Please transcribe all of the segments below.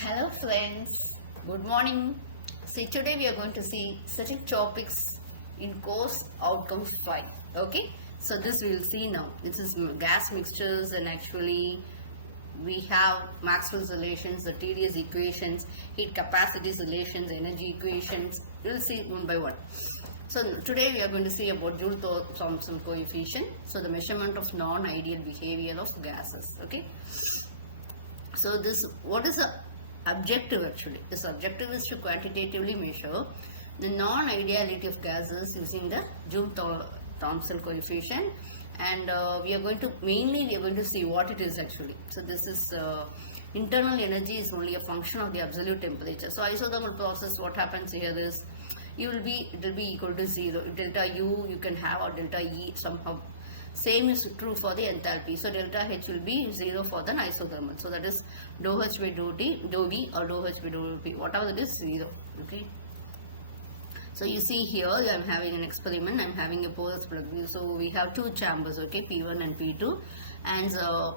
Hello friends, good morning. See, today we are going to see certain topics in course outcomes 5. Okay, so this we will see now. This is gas mixtures, and actually we have Maxwell's relations, the TDS equations, heat capacities relations, energy equations. We will see one by one. So today we are going to see about Joule-Thomson coefficient. So the measurement of non-ideal behavior of gases. Okay. So this, what is the objective actually? This objective is to quantitatively measure the non-ideality of gases using the Joule-Thomson coefficient, and we are going to see what it is actually. So this is internal energy is only a function of the absolute temperature. So isothermal process, what happens here is it will be equal to 0. Delta U you can have, or delta E somehow. Same is true for the enthalpy. So delta H will be 0 for the isothermal. So that is dou H by dou T, dou V, or dou H by dou P. Whatever it is, 0. Okay. So you see here I am having an experiment. I am having a porous plug. So we have two chambers, okay, P1 and P2, and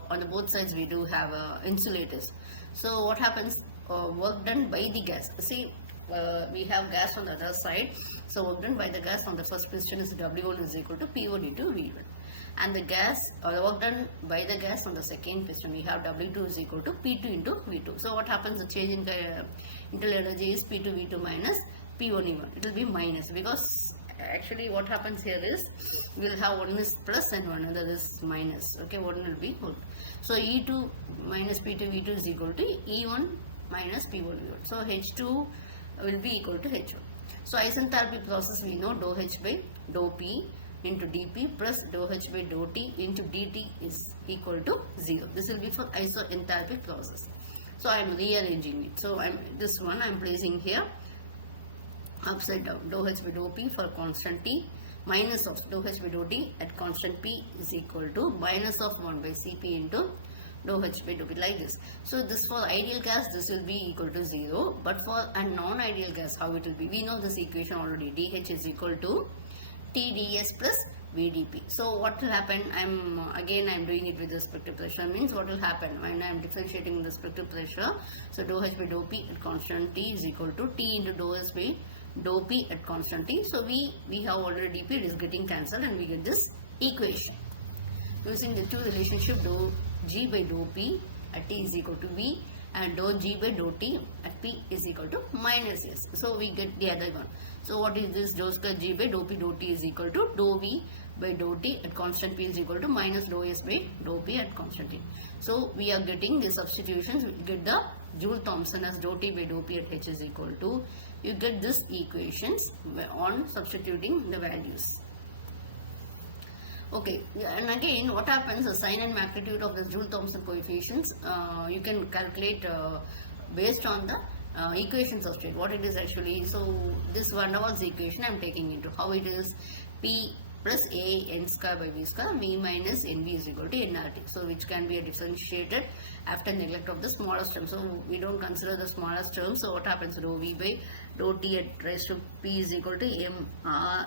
on the both sides we do have insulators. So what happens? Work done by the gas. See, we have gas on the other side. So work done by the gas on the first piston is W1 is equal to P1 into V1. And the gas, or the work done by the gas on the second piston, we have W2 is equal to P2 into V2. So what happens? The change in internal energy is P2 V2 minus P1 E1. It will be minus, because actually what happens here is we will have one is plus and one other is minus. Okay, one will be whole. So E2 minus P2 V2 is equal to E1 minus P1 V1. So H2 will be equal to H1. So isenthalpy process, we know dou H by dou P into dP plus dou H by dou T into dt is equal to 0. This will be for isenthalpic process. So I am rearranging it. So this one I am placing here upside down. Dou H by dou P for constant T minus of dou H by dou T at constant P is equal to minus of 1 by Cp into dou H by dou P, like this. So this for ideal gas, this will be equal to 0. But for a non-ideal gas, how it will be? We know this equation already. dH is equal to TdS plus VdP. So what will happen? I'm doing it with respect to pressure. Means what will happen when I'm differentiating with respect to pressure? So dou H by dou P at constant T is equal to T into dou S by dou P at constant T. So we have already dP, it is getting cancelled, and we get this equation using the two relationship dou G by dou P at T is equal to V, and dou G by dou T at P is equal to minus S. So we get the other one. So what is this? Dou square G by dou P dou T is equal to dou V by dou T at constant P is equal to minus dou S by dou P at constant T. So we are getting the substitutions. We get the Joule-Thomson as dou T by dou P at H is equal to. You get this equations on substituting the values. Okay, and again what happens, the sign and magnitude of the Joule-Thomson coefficients you can calculate based on the equations of state, what it is actually. So this Vanserwalls equation I am taking into how it is P plus A n square by V square, V minus NV is equal to nRT. So which can be differentiated after neglect of the smallest term. So we don't consider the smallest term. So what happens? Dou V by dou T at raised to P is equal to M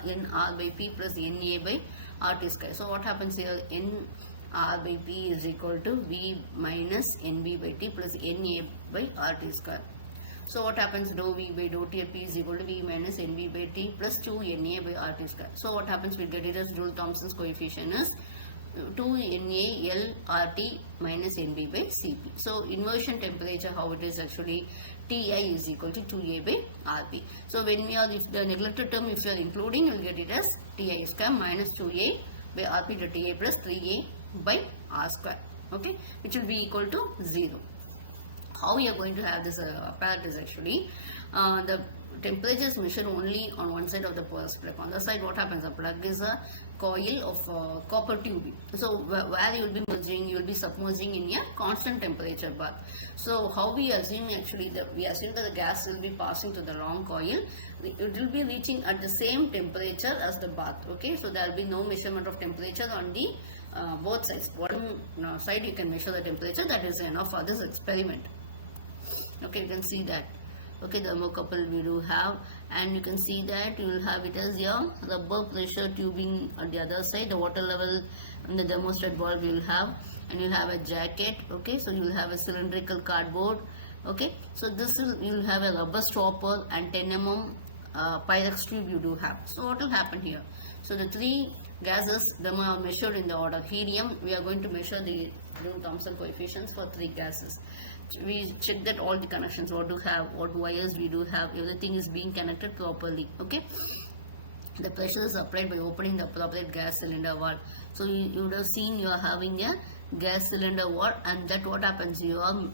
n R by P plus NA by RT square. So what happens here? N R by P is equal to V minus NB by T plus NA by RT square. So what happens? Dou V by dou T at P is equal to V minus NB by T plus 2 NA by RT square. So what happens? We get it as Joule-Thomson's coefficient is 2 NA L RT minus NB by Cp. So inversion temperature, how it is actually, Ti is equal to 2A by Rp. So when we are, if the neglected term, if you are including, you will get it as Ti square minus 2A by Rp to Ta plus 3A by R square. Okay, which will be equal to 0. How we are going to have this apparatus actually? The temperature is measured only on one side of the porous plug. On the side, what happens? The plug is a coil of copper tubing. So where you will be merging, you will be submerging in a constant temperature bath. So how we assume actually, we assume that the gas will be passing to the long coil. It will be reaching at the same temperature as the bath. Okay, so there will be no measurement of temperature on the both sides. One side you can measure the temperature, that is enough for this experiment. Okay, you can see that. Okay, the thermocouple we do have, and you can see that you will have it as your rubber pressure tubing on the other side. The water level and the thermostat valve you will have, and you will have a jacket. Okay, so you will have a cylindrical cardboard Okay, so this will, you will have a rubber stopper and 10 pyrex tube you do have. So what will happen here? So the three gases, them are measured in the order. Helium, we are going to measure the Thomson coefficients for three gases. We check that all the connections, what do have, what wires we do have, everything is being connected properly. Okay, the pressure is applied by opening the appropriate gas cylinder valve. So you would have seen you are having a gas cylinder valve, and that what happens, you are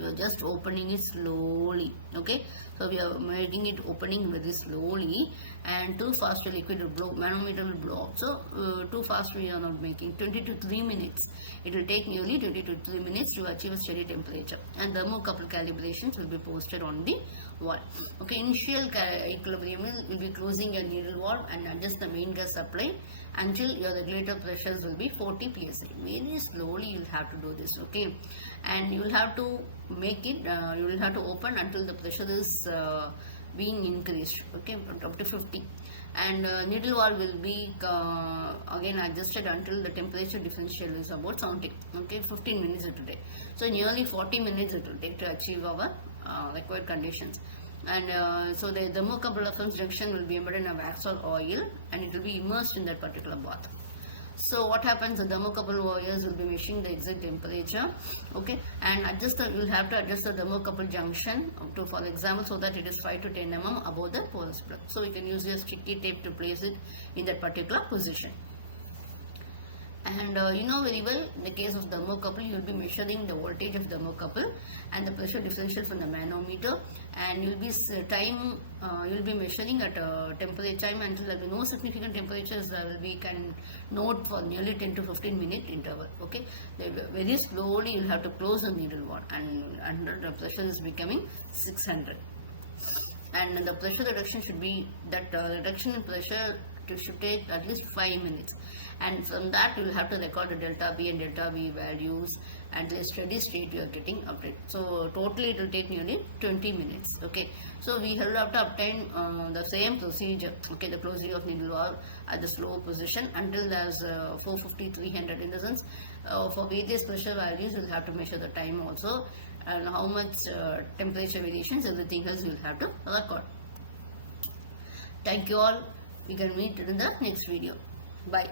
you're just opening it slowly. Okay, so we are making it opening very slowly, and too fast the liquid will blow, manometer will blow up. So too fast we are not making. 20 to 3 minutes, it will take nearly 20 to 3 minutes to achieve a steady temperature, and thermocouple calibrations will be posted on the wall. Okay, initial equilibrium will be closing your needle valve and adjust the main gas supply until your regulator pressures will be 40 psi. Very slowly you will have to do this. Okay, and you will have to make it, you will have to open until the pressure is being increased. Okay, up to 50, and needle valve will be again adjusted until the temperature differential is about 70. Okay, 15 minutes it will take. So nearly 40 minutes it will take to achieve our required conditions. And so the thermocouple reference junction will be embedded in a wax or oil, and it will be immersed in that particular bath. So what happens, the thermocouple wires will be measuring the exact temperature. Okay, and you will have to adjust the thermocouple junction to, for example, so that it is 5 to 10 above the porous plug. So you can use your sticky tape to place it in that particular position. And you know very well, in the case of thermocouple, you will be measuring the voltage of thermocouple and the pressure differential from the manometer, and you will be measuring at temperature time until there will be no significant temperatures. We can note for nearly 10 to 15 minute interval. Okay, very slowly you will have to close the needle valve, and under the pressure is becoming 600, and the pressure reduction should be that reduction in pressure should take at least 5 minutes, and from that you will have to record the delta B and delta V values, and the steady state you are getting update. So totally it will take nearly 20 minutes. Okay, so we will have to obtain the same procedure. Okay, the closing of needle valve at the slow position until there's 450, 300, in the sense for various pressure values you will have to measure the time also, and how much temperature variations, everything else you will have to record. Thank you all. We can meet in the next video. Bye.